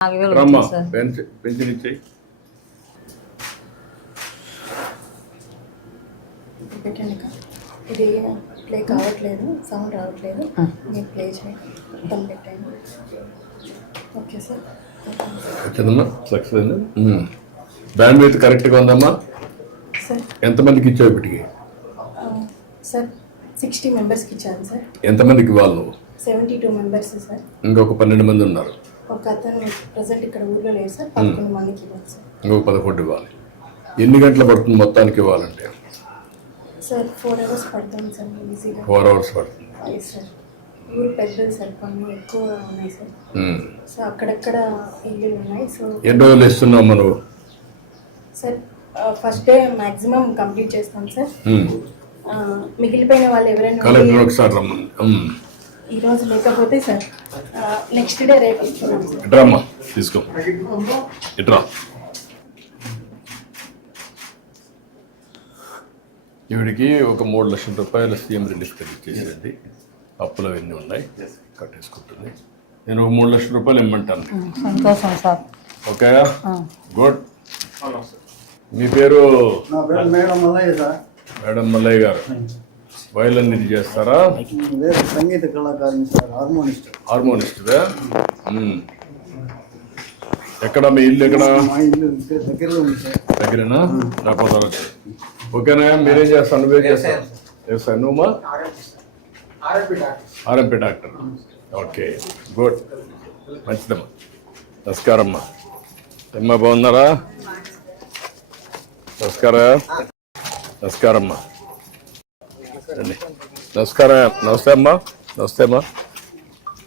Pension ఇచ్చేయి. ఇది play కావట్లేదు, సౌండ్ రావట్లేదు, మీరు ప్లే చేయండి, పెట్టండి. Okay sir. వచ్చిందమ్మా, సక్సెస్ అయింది. బ్యాండ్ విత్ కరెక్ట్గా ఉందమ్మా. సార్ ఎంతమందికి ఇచ్చావు ఇప్పటికి? సార్ 60 మెంబర్స్కి ఇచ్చాను సార్. ఎంతమందికి ఇవ్వాలి నువ్వు? 72 మెంబర్స్ సార్. ఇంకొక 12 మంది ఉన్నారు. ఒక అతను ప్రజెంట్ ఇక్కడ ఊర్లో లేదు సార్. 11 మందికి ఇవ్వాలి సార్. ఇంకొక 11 ఇవ్వాలి. ఎన్ని గంటలు పడుతుంది మొత్తానికి ఇవ్వాలంటే? సార్ 4 hours పడుతుంది సార్. ఈజీగా 4 hours పడుతుంది. సార్ ఊరు పెద్దది సార్, పనులు ఎక్కువ ఉన్నాయి సార్. సో అక్కడక్కడ ఇల్లు ఉన్నాయి. సో ఎన్ని రోజులు ఇస్తున్నావు నువ్వు? Sir first day maximum complete చేస్తాం సార్. మిగిలిపోయిన వాళ్ళు ఎవరైనా ఈ రోజు లేకపోతే సార్ నెక్స్ట్ డే రేపు ఇస్తున్నాం సార్. ఇట్రామ్మా, తీసుకో, ఇట్రా. ఈవిడికి ఒక 3 లక్షల రూపాయలు సీఎం రిలీఫ్ ఇచ్చేసేది. అప్పులు అవన్నీ ఉన్నాయి, కట్టేసుకుంటుంది. నేను ఒక 3 లక్షల రూపాయలు ఇమ్మంటాను. సంతోషం సార్. Okay, good. మీ పేరు? Madam Mallayya sir. Madam Mallayya గారు వయలిన్ ఇది చేస్తారా? సంగీత కళాకారుని సార్, హార్మోనిస్ట్. హార్మోనిస్ట్గా. ఎక్కడ మీ ఇల్లు? ఎక్కడ? మా ఇల్లు దగ్గరలో ఉంది సార్. దగ్గరేనా? నాకు ఓకేనా? మీరేం చేస్తాను? నువ్వేం చేస్తాను? చేస్తాను నువ్వు? RMP doctor. ఓకే, గుడ్, మంచిదమ్మా. నమస్కారం అమ్మా. అమ్మా బాగున్నారా? నమస్కారం అమ్మా. నమస్కారం. నమస్తే అమ్మా. నమస్తే అమ్మా.